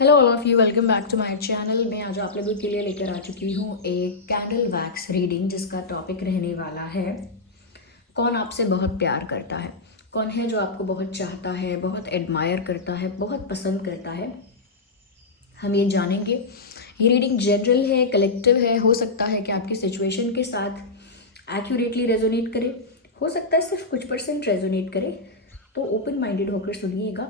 Hello all of you, welcome back to my channel. मैं आज आप लोगों के लिए लेकर आ चुकी हूँ एक कैंडल वैक्स रीडिंग, जिसका टॉपिक रहने वाला है कौन आपसे बहुत प्यार करता है, कौन है जो आपको बहुत चाहता है, बहुत एडमायर करता है, बहुत पसंद करता है। हम ये जानेंगे। ये रीडिंग जनरल है, कलेक्टिव है। हो सकता है कि आपकी सिचुएशन के साथ एक्यूरेटली रेजोनेट करे, हो सकता है सिर्फ कुछ परसेंट रेजोनेट करे। तो ओपन माइंडेड होकर सुनिएगा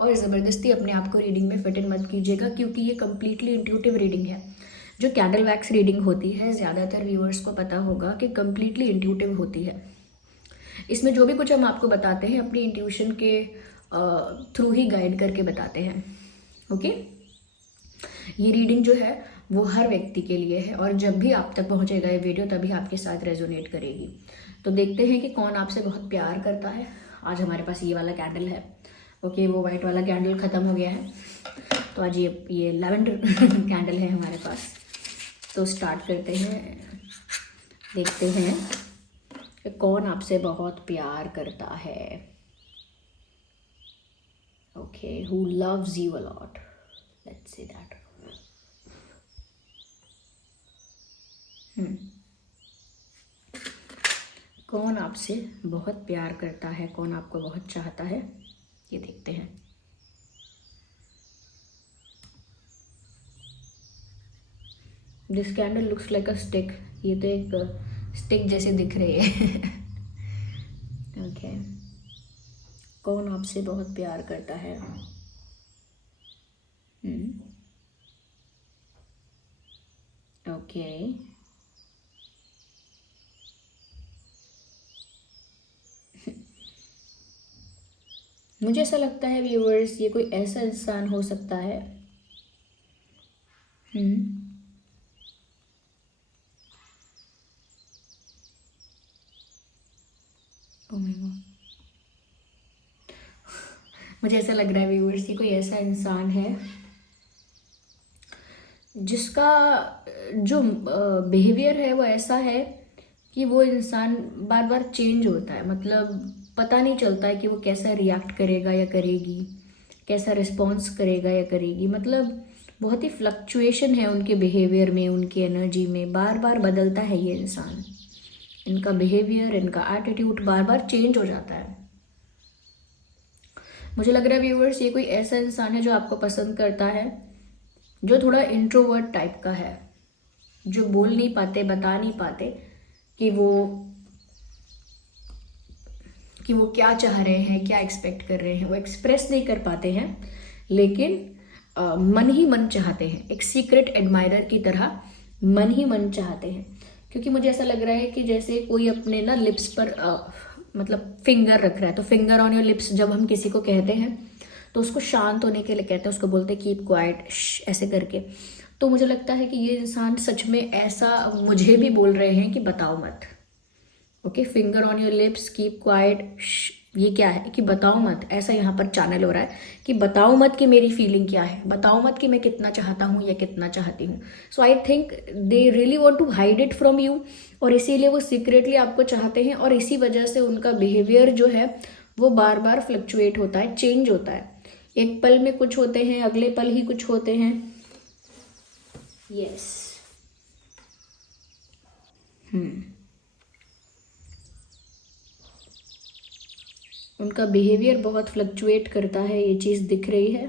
और ज़बरदस्ती अपने आप को रीडिंग में फिट इन मत कीजिएगा, क्योंकि ये कम्प्लीटली इंट्यूटिव रीडिंग है। जो कैंडल वैक्स रीडिंग होती है, ज़्यादातर व्यूअर्स को पता होगा कि कम्प्लीटली इंट्यूटिव होती है। इसमें जो भी कुछ हम आपको बताते हैं अपनी इंट्यूशन के थ्रू ही गाइड करके बताते हैं। ओके, ये रीडिंग जो है वो हर व्यक्ति के लिए है, और जब भी आप तक पहुंचेगा ये वीडियो तभी आपके साथ रेजोनेट करेगी। तो देखते हैं कि कौन आपसे बहुत प्यार करता है। आज हमारे पास ये वाला कैंडल है। ओके, वो वाइट वाला कैंडल ख़त्म हो गया है, तो आज ये लैवेंडर कैंडल है हमारे पास। तो स्टार्ट करते हैं, देखते हैं कि कौन आपसे बहुत प्यार करता है। Okay, who loves you a lot, let's see that. कौन आपसे बहुत प्यार करता है, कौन आपको बहुत चाहता है, ये देखते हैं। This candle looks like a stick. ये तो एक स्टिक जैसे दिख रही है। ओके, कौन आपसे बहुत प्यार करता है। ओके, मुझे ऐसा लगता है व्यूअर्स, ये कोई ऐसा इंसान हो सकता है Oh my God. मुझे ऐसा लग रहा है व्यूअर्स, ये कोई ऐसा इंसान है जिसका जो बिहेवियर है वो ऐसा है कि वो इंसान बार बार चेंज होता है। मतलब पता नहीं चलता है कि वो कैसा रिएक्ट करेगा या करेगी, कैसा रिस्पॉन्स करेगा या करेगी। मतलब बहुत ही फ्लक्चुएशन है उनके बिहेवियर में, उनकी एनर्जी में। बार बार बदलता है ये इंसान। इनका बिहेवियर, इनका एटीट्यूड बार बार चेंज हो जाता है। मुझे लग रहा है व्यूअर्स, ये कोई ऐसा इंसान है जो आपको पसंद करता है, जो थोड़ा इंट्रोवर्ट टाइप का है, जो बोल नहीं पाते, बता नहीं पाते कि वो क्या चाह रहे हैं, क्या एक्सपेक्ट कर रहे हैं। वो एक्सप्रेस नहीं कर पाते हैं, लेकिन मन ही मन चाहते हैं। एक सीक्रेट एडमायरर की तरह मन ही मन चाहते हैं। क्योंकि मुझे ऐसा लग रहा है कि जैसे कोई अपने ना लिप्स पर मतलब फिंगर रख रहा है। तो फिंगर ऑन योर लिप्स जब हम किसी को कहते हैं तो उसको शांत होने के लिए कहते हैं, उसको बोलते हैं कीप क्वाइट, ऐसे करके। तो मुझे लगता है कि ये इंसान सच में ऐसा मुझे भी बोल रहे हैं कि बताओ मत। Okay, finger on your lips, keep quiet. ये क्या है कि बताओ मत, ऐसा यहाँ पर चैनल हो रहा है कि बताओ मत कि मेरी फीलिंग क्या है, बताओ मत कि मैं कितना चाहता हूँ या कितना चाहती हूँ। So I think they really want to hide it from you, और इसीलिए वो सीक्रेटली आपको चाहते हैं, और इसी वजह से उनका बिहेवियर जो है वो बार बार फ्लक्चुएट होता है, चेंज होता है। एक पल में कुछ होते हैं, अगले पल ही कुछ होते हैं। यस। उनका बिहेवियर बहुत फ्लक्चुएट करता है, ये चीज़ दिख रही है।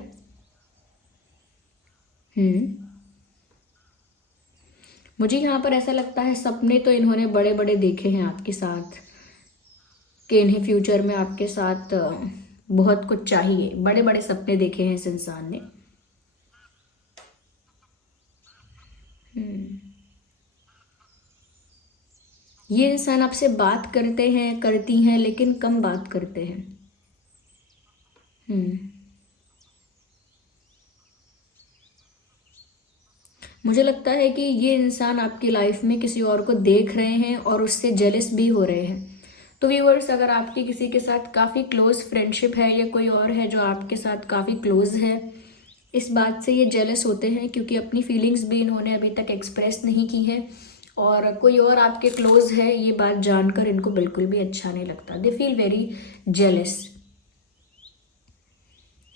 मुझे यहाँ पर ऐसा लगता है सपने तो इन्होंने बड़े बड़े देखे हैं आपके साथ, कि इन्हें फ्यूचर में आपके साथ बहुत कुछ चाहिए। बड़े बड़े सपने देखे हैं इस इंसान ने। ये इंसान आपसे बात करते हैं, करती हैं, लेकिन कम बात करते हैं। मुझे लगता है कि ये इंसान आपकी लाइफ में किसी और को देख रहे हैं और उससे जेलस भी हो रहे हैं। तो व्यूअर्स, अगर आपकी किसी के साथ काफ़ी क्लोज फ्रेंडशिप है, या कोई और है जो आपके साथ काफ़ी क्लोज है, इस बात से ये जेलस होते हैं क्योंकि अपनी फीलिंग्स भी इन्होंने अभी तक एक्सप्रेस नहीं की हैं, और कोई और आपके क्लोज है, ये बात जानकर इनको बिल्कुल भी अच्छा नहीं लगता। They feel very jealous.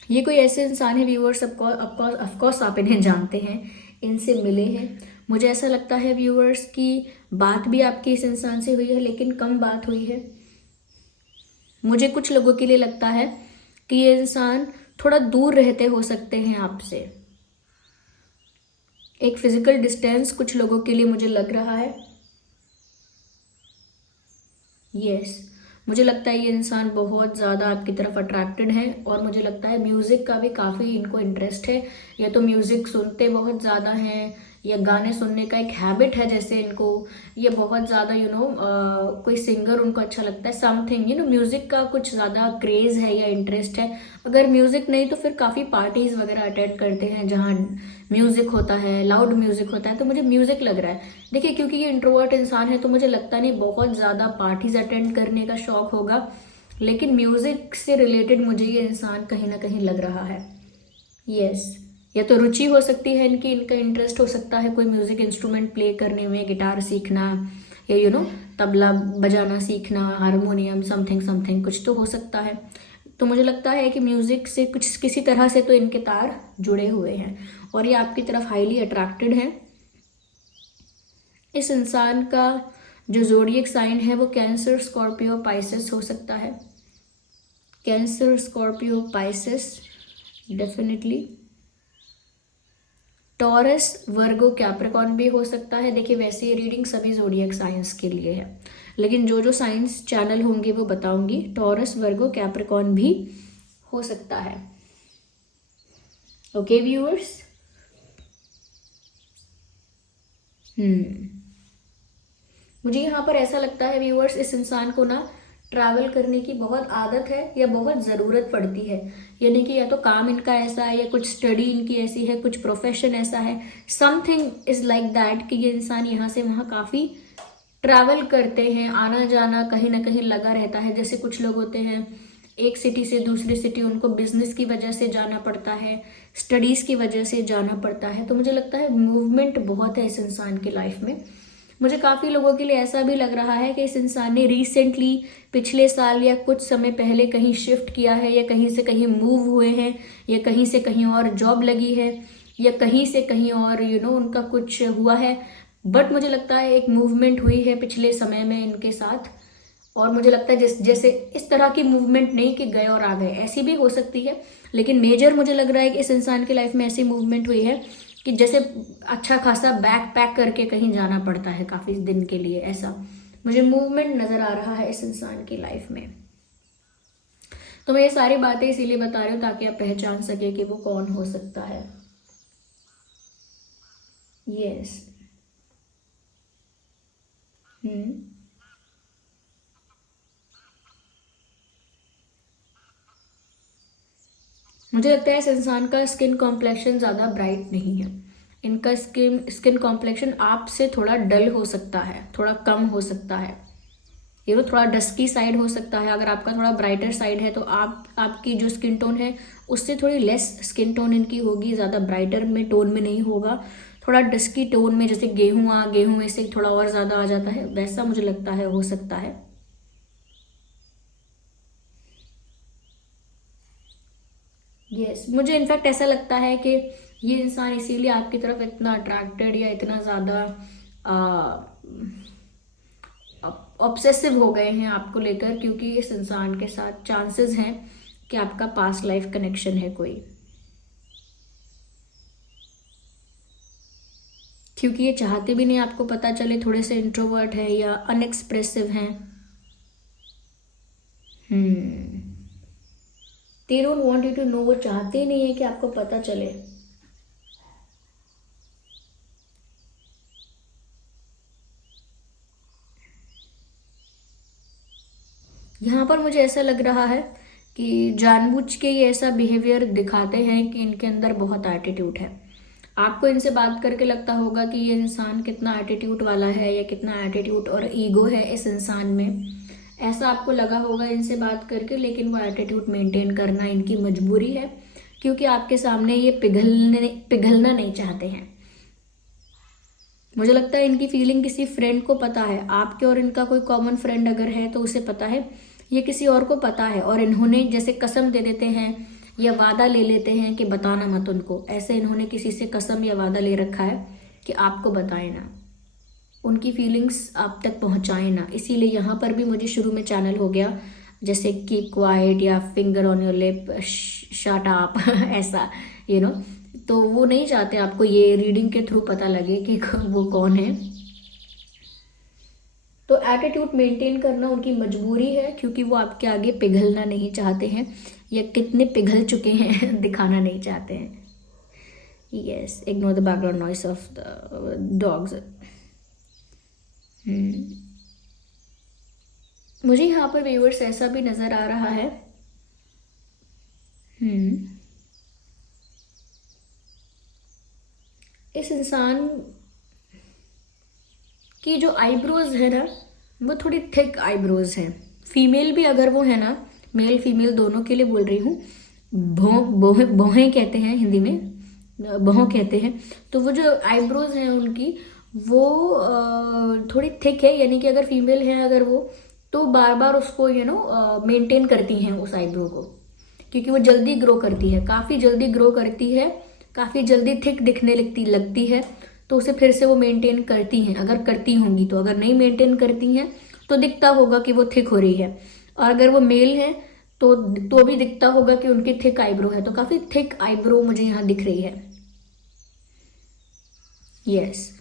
ये कोई ऐसे इंसान है व्यूअर्स, ऑफकोर्स आप इन्हें जानते हैं, इनसे मिले हैं। मुझे ऐसा लगता है व्यूअर्स की बात भी आपकी इस इंसान से हुई है, लेकिन कम बात हुई है। मुझे कुछ लोगों के लिए लगता है कि ये इंसान थोड़ा दूर रहते हो सकते हैं आपसे। एक फिजिकल डिस्टेंस कुछ लोगों के लिए मुझे लग रहा है। यस, मुझे लगता है ये इंसान बहुत ज़्यादा आपकी तरफ अट्रैक्टेड है, और मुझे लगता है म्यूज़िक का भी काफ़ी इनको इंटरेस्ट है। या तो म्यूज़िक सुनते बहुत ज़्यादा हैं, या गाने सुनने का एक हैबिट है जैसे इनको, ये बहुत ज़्यादा कोई सिंगर उनको अच्छा लगता है, समथिंग म्यूज़िक का कुछ ज़्यादा क्रेज़ है या इंटरेस्ट है। अगर म्यूज़िक नहीं तो फिर काफ़ी पार्टीज़ वगैरह अटेंड करते हैं जहाँ म्यूज़िक होता है, लाउड म्यूज़िक होता है। तो मुझे म्यूज़िक लग रहा है। देखिए, क्योंकि ये इंट्रोवर्ट इंसान है तो मुझे लगता नहीं बहुत ज़्यादा पार्टीज़ अटेंड करने का शौक होगा, लेकिन म्यूज़िक से रिलेटेड मुझे ये इंसान कहीं ना कहीं लग रहा है। यस, या तो रुचि हो सकती है इनकी, इनका इंटरेस्ट हो सकता है कोई म्यूजिक इंस्ट्रूमेंट प्ले करने में, गिटार सीखना या तबला बजाना सीखना, हारमोनियम, समथिंग समथिंग कुछ तो हो सकता है। तो मुझे लगता है कि म्यूजिक से कुछ किसी तरह से तो इनके तार जुड़े हुए हैं, और ये आपकी तरफ हाईली अट्रैक्टेड है। इस इंसान का जो ज़ोडिएक साइन है वो कैंसर, स्कॉर्पियो, पाइसेस हो सकता है। Cancer, Scorpio, Pisces definitely. Taurus, Virgo, Capricorn भी हो सकता है। देखिए, वैसे ये रीडिंग सभी ज़ोडिएक साइंस के लिए है, लेकिन जो जो साइंस चैनल होंगे वो बताऊंगी। टॉरस, वर्गो, कैप्रिकॉर्न भी हो सकता है। ओके व्यूअर्स, मुझे यहाँ पर ऐसा लगता है व्यूअर्स, इस इंसान को ना ट्रैवल करने की बहुत आदत है या बहुत ज़रूरत पड़ती है। यानी कि या तो काम इनका ऐसा है, या कुछ स्टडी इनकी ऐसी है, कुछ प्रोफेशन ऐसा है, समथिंग इज़ लाइक दैट कि ये इंसान यहाँ से वहाँ काफ़ी ट्रैवल करते हैं, आना जाना कहीं ना कहीं लगा रहता है। जैसे कुछ लोग होते हैं एक सिटी से दूसरी सिटी उनको बिजनेस की वजह से जाना पड़ता है, स्टडीज़ की वजह से जाना पड़ता है। तो मुझे लगता है मूवमेंट बहुत है इस इंसान की लाइफ में। मुझे काफ़ी लोगों के लिए ऐसा भी लग रहा है कि इस इंसान ने रिसेंटली पिछले साल या कुछ समय पहले कहीं शिफ्ट किया है, या कहीं से कहीं मूव हुए हैं, या कहीं से कहीं और जॉब लगी है, या कहीं से कहीं और उनका कुछ हुआ है। बट मुझे लगता है एक मूवमेंट हुई है पिछले समय में इनके साथ, और मुझे लगता है जैसे इस तरह की मूवमेंट नहीं कि गए और आ गए, ऐसी भी हो सकती है, लेकिन मेजर मुझे लग रहा है कि इस इंसान की लाइफ में ऐसी मूवमेंट हुई है कि जैसे अच्छा खासा बैग पैक करके कहीं जाना पड़ता है काफ़ी दिन के लिए, ऐसा मुझे मूवमेंट नज़र आ रहा है इस इंसान की लाइफ में। तो मैं ये सारी बातें इसीलिए बता रही हूँ ताकि आप पहचान सके कि वो कौन हो सकता है। यस। मुझे लगता है इस इंसान का स्किन कॉम्प्लेक्शन ज़्यादा ब्राइट नहीं है। इनका स्किन कॉम्प्लेक्शन आपसे थोड़ा डल हो सकता है, थोड़ा कम हो सकता है, थोड़ा डस्की साइड हो सकता है। अगर आपका थोड़ा ब्राइटर साइड है तो आपकी जो स्किन टोन है उससे थोड़ी लेस स्किन टोन इनकी होगी, ज़्यादा ब्राइटर में टोन में नहीं होगा, थोड़ा डस्की टोन में, जैसे गेहूं में से थोड़ा और ज़्यादा आ जाता है, वैसा मुझे लगता है हो सकता है। यस, मुझे इनफैक्ट ऐसा लगता है कि ये इंसान इसीलिए आपकी तरफ इतना अट्रैक्टेड या इतना ज़्यादा ऑब्सेसिव हो गए हैं आपको लेकर, क्योंकि इस इंसान के साथ चांसेस हैं कि आपका पास्ट लाइफ कनेक्शन है कोई, क्योंकि ये चाहते भी नहीं आपको पता चले, थोड़े से इंट्रोवर्ट है या अनएक्सप्रेसिव हैं। They don't want you to know, वो चाहते ही नहीं है कि आपको पता चले। यहाँ पर मुझे ऐसा लग रहा है कि जानबूझ के ये ऐसा बिहेवियर दिखाते हैं कि इनके अंदर बहुत एटीट्यूड है। आपको इनसे बात करके लगता होगा कि ये इंसान कितना एटीट्यूड वाला है, या कितना एटीट्यूड और ईगो है इस इंसान में, ऐसा आपको लगा होगा इनसे बात करके। लेकिन वो एटीट्यूड मेंटेन करना इनकी मजबूरी है, क्योंकि आपके सामने ये पिघलना नहीं चाहते हैं। मुझे लगता है इनकी फीलिंग किसी फ्रेंड को पता है, आपके और इनका कोई कॉमन फ्रेंड अगर है तो उसे पता है, ये किसी और को पता है, और इन्होंने जैसे कसम दे देते हैं या वादा ले लेते हैं कि बताना मत उनको। ऐसे इन्होंने किसी से कसम या वादा ले रखा है कि आपको बताए ना, उनकी फीलिंग्स आप तक पहुंचाए ना। इसीलिए यहाँ पर भी मुझे शुरू में चैनल हो गया जैसे कीप क्वाइट या finger on your lip, shut up ऐसा तो वो नहीं चाहते आपको ये रीडिंग के थ्रू पता लगे कि वो कौन है। तो एटीट्यूड मेंटेन करना उनकी मजबूरी है, क्योंकि वो आपके आगे पिघलना नहीं चाहते हैं या कितने पिघल चुके हैं दिखाना नहीं चाहते हैं। Yes, ignore the background noise of the dogs. मुझे यहाँ पर व्यूअर्स ऐसा भी नज़र आ रहा है इस इंसान की जो आईब्रोज है ना, वो थोड़ी थिक आईब्रोज हैं। फीमेल भी अगर वो है ना, मेल फीमेल दोनों के लिए बोल रही हूँ, भौहें कहते हैं हिंदी में, भौं कहते हैं। तो वो जो आईब्रोज हैं उनकी वो थोड़ी थिक है, यानी कि अगर फीमेल है अगर वो, तो बार बार उसको मेंटेन करती हैं उस आईब्रो को, क्योंकि वो जल्दी ग्रो करती है, काफ़ी जल्दी ग्रो करती है, काफ़ी जल्दी थिक दिखने लगती है। तो उसे फिर से वो मेंटेन करती हैं, अगर करती होंगी तो। अगर नहीं मेंटेन करती हैं तो दिखता होगा कि वो थिक हो रही है, और अगर वो मेल है तो भी दिखता होगा कि उनकी थिक आईब्रो है। तो काफ़ी थिक आईब्रो मुझे यहाँ दिख रही है। यस,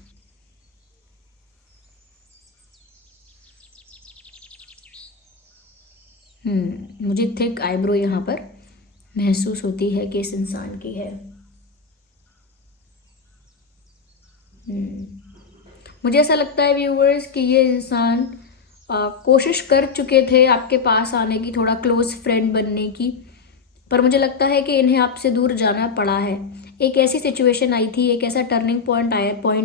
मुझे थिक आईब्रो यहाँ पर महसूस होती है कि इस इंसान की है। मुझे ऐसा लगता है व्यूअर्स कि ये इंसान कोशिश कर चुके थे आपके पास आने की, थोड़ा क्लोज फ्रेंड बनने की, पर मुझे लगता है कि इन्हें आपसे दूर जाना पड़ा है। एक ऐसी सिचुएशन आई थी, एक ऐसा टर्निंग पॉइंट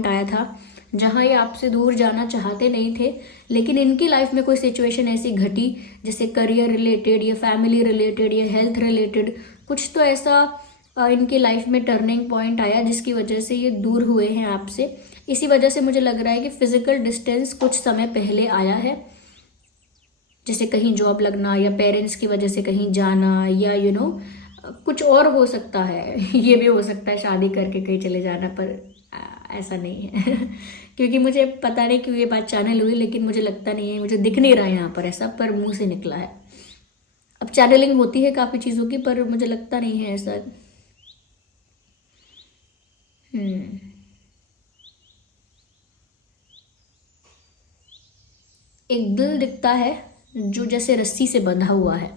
आया था जहाँ ये आपसे दूर जाना चाहते नहीं थे, लेकिन इनकी लाइफ में कोई सिचुएशन ऐसी घटी, जैसे करियर रिलेटेड या फैमिली रिलेटेड या हेल्थ रिलेटेड, कुछ तो ऐसा इनकी लाइफ में टर्निंग पॉइंट आया जिसकी वजह से ये दूर हुए हैं आपसे। इसी वजह से मुझे लग रहा है कि फिजिकल डिस्टेंस कुछ समय पहले आया है, जैसे कहीं जॉब लगना या पेरेंट्स की वजह से कहीं जाना, या कुछ और हो सकता है। ये भी हो सकता है शादी करके कहीं चले जाना, पर ऐसा नहीं है क्योंकि मुझे पता नहीं क्यों ये बात चैनल हुई, लेकिन मुझे लगता नहीं है, मुझे दिख नहीं रहा है यहाँ पर ऐसा, पर मुंह से निकला है। अब चैनलिंग होती है काफ़ी चीज़ों की, पर मुझे लगता नहीं है ऐसा। एक दिल दिखता है जो जैसे रस्सी से बंधा हुआ है,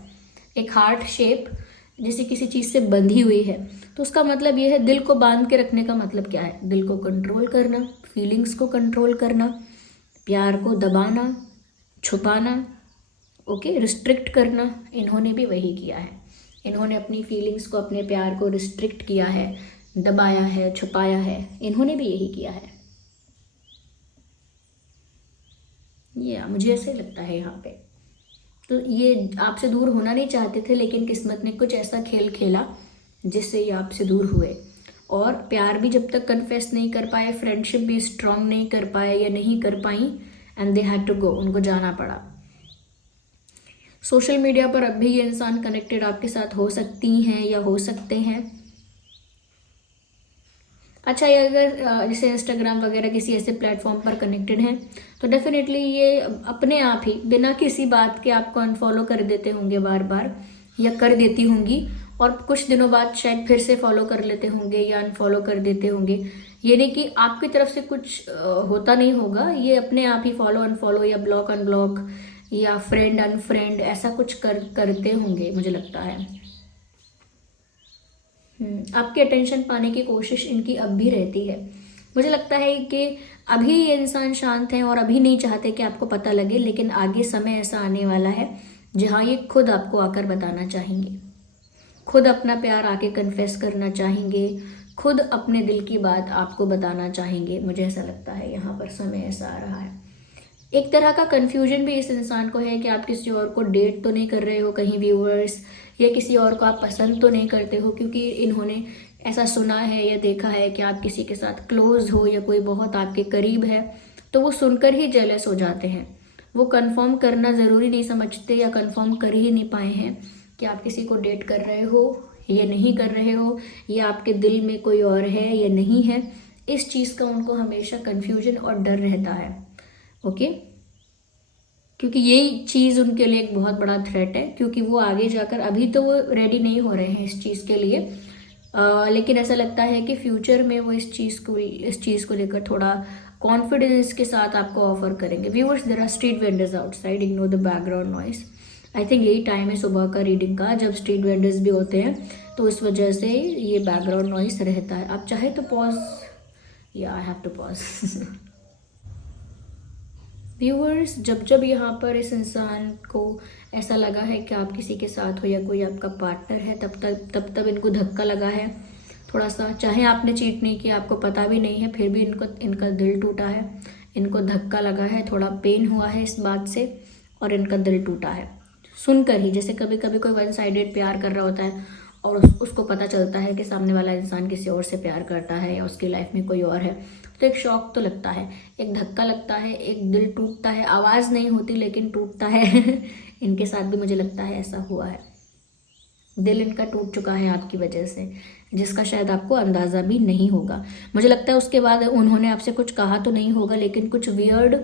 एक हार्ट शेप जैसे किसी चीज़ से बंधी हुई है। तो उसका मतलब ये है, दिल को बांध के रखने का मतलब क्या है? दिल को कंट्रोल करना, फीलिंग्स को कंट्रोल करना, प्यार को दबाना, छुपाना, ओके, रिस्ट्रिक्ट करना। इन्होंने भी वही किया है। इन्होंने अपनी फीलिंग्स को, अपने प्यार को रिस्ट्रिक्ट किया है, दबाया है, छुपाया है। इन्होंने भी यही किया है। ये मुझे ऐसे लगता है यहाँ पे। तो ये आपसे दूर होना नहीं चाहते थे, लेकिन किस्मत ने कुछ ऐसा खेल खेला जिससे ये आपसे दूर हुए। और प्यार भी जब तक कन्फेस नहीं कर पाए, फ्रेंडशिप भी स्ट्रांग नहीं कर पाए या नहीं कर पाई, and they had to go, उनको जाना पड़ा। सोशल मीडिया पर अब भी ये इंसान कनेक्टेड आपके साथ हो सकती हैं या हो सकते हैं। अच्छा, ये अगर जैसे इंस्टाग्राम वगैरह किसी ऐसे प्लेटफॉर्म पर कनेक्टेड हैं, तो डेफिनेटली ये अपने आप ही बिना किसी बात के आपको अनफॉलो कर देते होंगे बार बार, या कर देती होंगी, और कुछ दिनों बाद शायद फिर से फॉलो कर लेते होंगे या अनफॉलो कर देते होंगे। ये नहीं कि आपकी तरफ से कुछ होता नहीं होगा, ये अपने आप ही फॉलो अनफॉलो या ब्लॉक अनब्लॉक या फ्रेंड अनफ्रेंड ऐसा कुछ करते होंगे, मुझे लगता है। आपकी अटेंशन पाने की कोशिश इनकी अब भी रहती है। मुझे लगता है कि अभी ये इंसान शांत हैं और अभी नहीं चाहते कि आपको पता लगे, लेकिन आगे समय ऐसा आने वाला है जहाँ ये खुद आपको आकर बताना चाहेंगे, खुद अपना प्यार आके कन्फेस करना चाहेंगे, खुद अपने दिल की बात आपको बताना चाहेंगे। मुझे ऐसा लगता है यहाँ पर समय ऐसा आ रहा है। एक तरह का कन्फ्यूजन भी इस इंसान को है कि आप किसी और को डेट तो नहीं कर रहे हो कहीं व्यूअर्स, या किसी और को आप पसंद तो नहीं करते हो, क्योंकि इन्होंने ऐसा सुना है या देखा है कि आप किसी के साथ क्लोज हो या कोई बहुत आपके करीब है, तो वो सुनकर ही जेलस हो जाते हैं। वो कंफर्म करना ज़रूरी नहीं समझते या कंफर्म कर ही नहीं पाए हैं कि आप किसी को डेट कर रहे हो ये नहीं कर रहे हो, या आपके दिल में कोई और है या नहीं है, इस चीज़ का उनको हमेशा कन्फ्यूजन और डर रहता है। ओके, क्योंकि यही चीज़ उनके लिए एक बहुत बड़ा थ्रेट है, क्योंकि वो आगे जाकर, अभी तो वो रेडी नहीं हो रहे हैं इस चीज़ के लिए, लेकिन ऐसा लगता है कि फ्यूचर में वो इस चीज़ को लेकर थोड़ा कॉन्फिडेंस के साथ आपको ऑफर करेंगे। Viewers, there are street vendors outside, ignore the background noise. I think यही टाइम है सुबह का रीडिंग का, जब स्ट्रीट वेंडर्स भी होते हैं, तो इस वजह से ये बैकग्राउंड नॉइस रहता है। आप चाहे तो पॉज, या I have to pause. Viewers, जब जब यहाँ पर इस इंसान को ऐसा लगा है कि आप किसी के साथ हो या कोई आपका पार्टनर है, तब इनको धक्का लगा है थोड़ा सा। चाहे आपने चीट नहीं किया, आपको पता भी नहीं है, फिर भी इनका दिल टूटा है, इनको धक्का लगा है, थोड़ा पेन हुआ है इस बात से, और इनका दिल टूटा है सुनकर ही। जैसे कभी कभी कोई वन साइडेड प्यार कर रहा होता है और उसको पता चलता है कि सामने वाला इंसान किसी और से प्यार करता है या उसकी लाइफ में कोई और है, तो एक शॉक तो लगता है, एक धक्का लगता है, एक दिल टूटता है। आवाज़ नहीं होती लेकिन टूटता है। इनके साथ भी मुझे लगता है ऐसा हुआ है, दिल इनका टूट चुका है आपकी वजह से, जिसका शायद आपको अंदाज़ा भी नहीं होगा। मुझे लगता है उसके बाद उन्होंने आपसे कुछ कहा तो नहीं होगा, लेकिन कुछ वियर्ड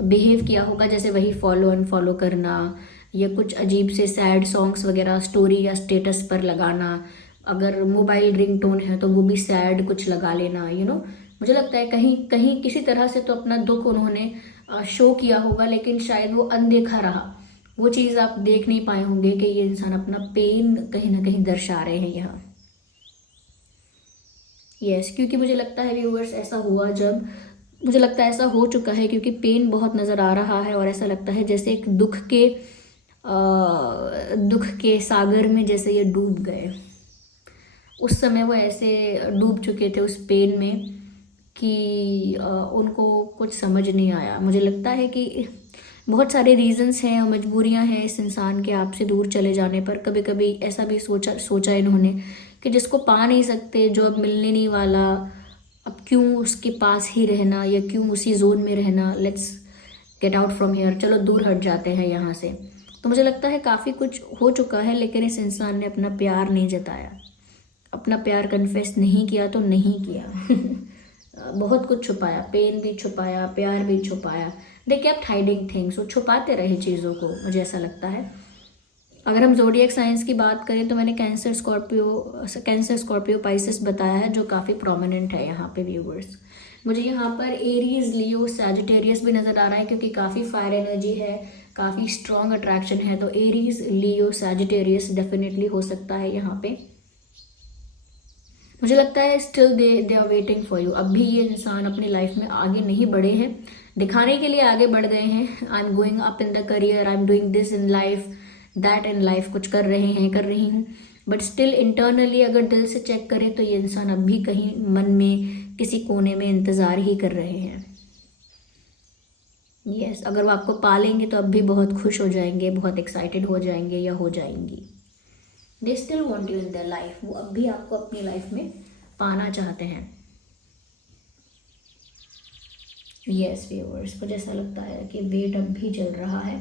बिहेव किया होगा, जैसे वही फॉलो अनफॉलो करना, या कुछ अजीब से सैड सॉन्ग्स वगैरह स्टोरी या स्टेटस पर लगाना। अगर मोबाइल रिंगटोन है तो वो भी सैड कुछ लगा लेना, मुझे लगता है कहीं कहीं किसी तरह से तो अपना दुख उन्होंने शो किया होगा, लेकिन शायद वो अनदेखा रहा। वो चीज़ आप देख नहीं पाए होंगे कि ये इंसान अपना पेन कहीं ना कहीं दर्शा रहे हैं यहाँ। यस, क्योंकि मुझे लगता है व्यूअर्स, ऐसा हुआ जब, मुझे लगता है ऐसा हो चुका है, क्योंकि पेन बहुत नज़र आ रहा है, और ऐसा लगता है जैसे एक दुख के सागर में जैसे ये डूब गए। उस समय वो ऐसे डूब चुके थे उस पेन में कि उनको कुछ समझ नहीं आया। मुझे लगता है कि बहुत सारे रीजंस हैं और मजबूरियां हैं इस इंसान के आपसे दूर चले जाने पर। कभी कभी ऐसा भी सोचा इन्होंने कि जिसको पा नहीं सकते, जो अब मिलने नहीं वाला, अब क्यों उसके पास ही रहना, या क्यों उसी जोन में रहना, let's get out from here, चलो दूर हट जाते हैं यहाँ से। तो मुझे लगता है काफ़ी कुछ हो चुका है, लेकिन इस इंसान ने अपना प्यार नहीं जताया, अपना प्यार कन्फेस नहीं किया तो नहीं किया। बहुत कुछ छुपाया, पेन भी छुपाया, प्यार भी छुपाया। दे केप्ट हाइडिंग थिंग्स, वो छुपाते रहे चीज़ों को, मुझे ऐसा लगता है। अगर हम ज़ोडिएक साइंस की बात करें तो मैंने कैंसर स्कॉर्पियो पाइसेस बताया है, जो काफ़ी प्रोमिनेंट है यहाँ पे व्यूवर्स। मुझे यहाँ पर एरीज, लियो, सैजिटेरियस भी नज़र आ रहा है, क्योंकि काफ़ी फायर एनर्जी है, काफ़ी स्ट्रॉन्ग अट्रैक्शन है, तो एरीज, लियो, सैजिटेरियस डेफिनेटली हो सकता है यहाँ पे। मुझे लगता है still they are waiting for you. अब भी ये इंसान अपनी लाइफ में आगे नहीं बढ़े हैं, दिखाने के लिए आगे बढ़ गए हैं। I am going up in the career, I am doing this in life, that in life, कुछ कर रहे हैं, कर रही हूँ, बट स्टिल इंटरनली अगर दिल से चेक करें तो ये इंसान अब भी कहीं मन में किसी कोने में इंतज़ार ही कर रहे हैं। यस, अगर वो आपको पालेंगे तो अब भी बहुत खुश हो जाएंगे, बहुत एक्साइटेड हो जाएंगे या हो जाएंगी। They still want you in their life, वो अब भी आपको अपनी लाइफ में पाना चाहते हैं। यस व्यूअर्स, मुझे ऐसा लगता है कि वेट अब भी चल रहा है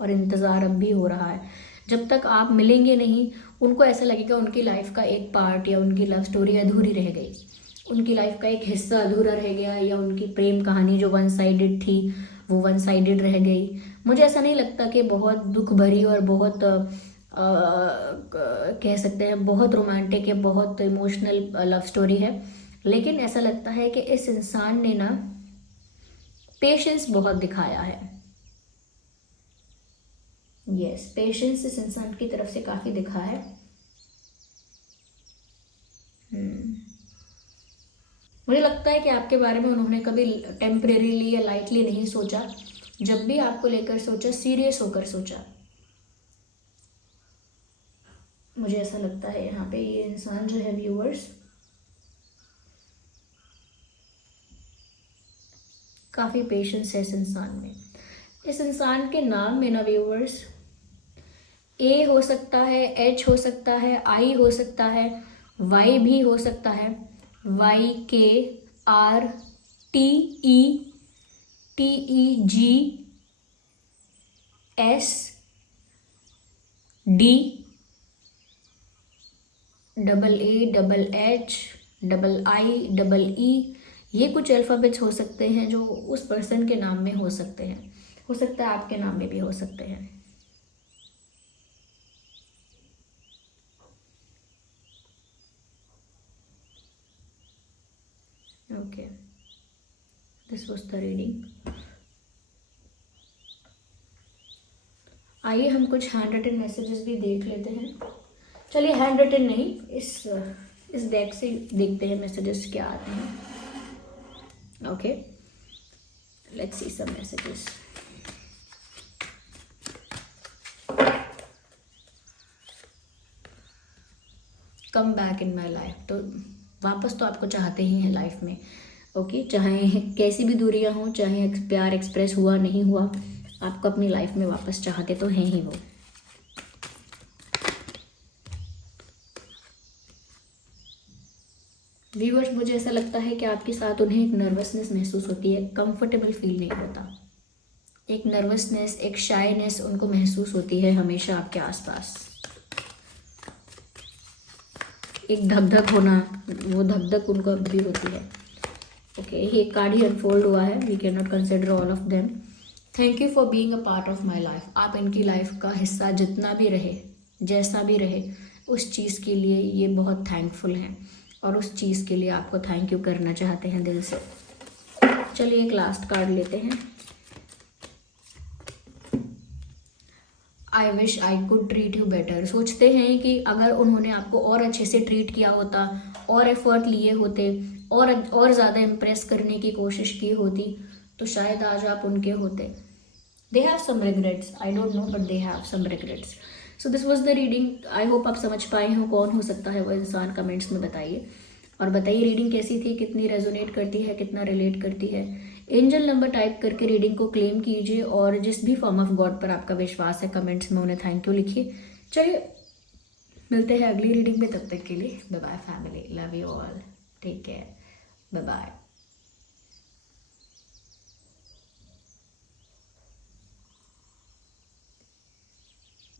और इंतज़ार अब भी हो रहा है। जब तक आप मिलेंगे नहीं, उनको ऐसा लगेगा उनकी लाइफ का एक पार्ट या उनकी लव स्टोरी अधूरी रह गई, उनकी लाइफ का एक हिस्सा अधूरा रह गया, या उनकी प्रेम कहानी जो वन साइडेड थी वो वन साइडेड रह गई। मुझे ऐसा नहीं लगता कि बहुत दुख भरी और बहुत कह सकते हैं बहुत रोमांटिक या बहुत इमोशनल लव स्टोरी है, लेकिन ऐसा लगता है कि इस इंसान ने ना पेशेंस बहुत दिखाया है। यस, पेशेंस इस इंसान की तरफ से काफ़ी दिखा है। मुझे लगता है कि आपके बारे में उन्होंने कभी टेम्परेरीली या लाइटली नहीं सोचा, जब भी आपको लेकर सोचा, सीरियस होकर सोचा। मुझे ऐसा लगता है यहाँ पे ये इंसान जो है व्यूअर्स, काफ़ी पेशेंस है इस इंसान में। इस इंसान के नाम में ना व्यूअर्स, ए हो सकता है, एच हो सकता है, आई हो सकता है, वाई भी हो सकता है, वाई के R T E G S D AA, HII, ये कुछ अल्फ़ाबेट्स हो सकते हैं जो उस पर्सन के नाम में हो सकते हैं, हो सकता है आपके नाम में भी हो सकते हैं। Okay, this was the reading. आइए हम कुछ हैंड रिटन मैसेजेस भी देख लेते हैं। चलिए हैंड रिटन नहीं, इस डेक से देखते हैं मैसेजेस क्या आते हैं। Okay, let's see some messages. Come back in my life, तो वापस तो आपको चाहते ही हैं लाइफ में। ओके, चाहे कैसी भी दूरियां हों, चाहे प्यार एक्सप्रेस हुआ नहीं हुआ, आपको अपनी लाइफ में वापस चाहते तो हैं ही वो। व्यूअर्स, मुझे ऐसा लगता है कि आपके साथ उन्हें एक नर्वसनेस महसूस होती है, कंफर्टेबल फील नहीं होता। एक नर्वसनेस, एक शायनेस उनको महसूस होती है हमेशा आपके आसपास। एक धक धक होना, वो धक धक उनको अब भी होती है। ओके, ये कार्ड ही अनफोल्ड हुआ है। We can not consider all of them. Thank you for being a part of my life. आप इनकी लाइफ का हिस्सा जितना भी रहे, जैसा भी रहे, उस चीज़ के लिए ये बहुत थैंकफुल हैं और उस चीज़ के लिए आपको थैंक यू करना चाहते हैं दिल से। चलिए एक लास्ट कार्ड लेते हैं। I wish I could treat you better. सोचते हैं कि अगर उन्होंने आपको और अच्छे से ट्रीट किया होता, और एफर्ट लिए होते, और ज़्यादा इम्प्रेस करने की कोशिश की होती, तो शायद आज आप उनके होते। They have some regrets, I don't know, but they have some regrets. So this was the reading. I hope आप समझ पाए हो कौन हो सकता है वो इंसान। कमेंट्स में बताइए, और बताइए रीडिंग कैसी थी, कितनी रेजोनेट करती है, कितना रिलेट करती है। एंजल नंबर टाइप करके रीडिंग को क्लेम कीजिए, और जिस भी फॉर्म ऑफ गॉड पर आपका विश्वास है कमेंट्स में उन्हें थैंक यू लिखिए। चलिए मिलते हैं अगली रीडिंग में, तब तक के लिए bye bye family, love you all, take care, bye bye.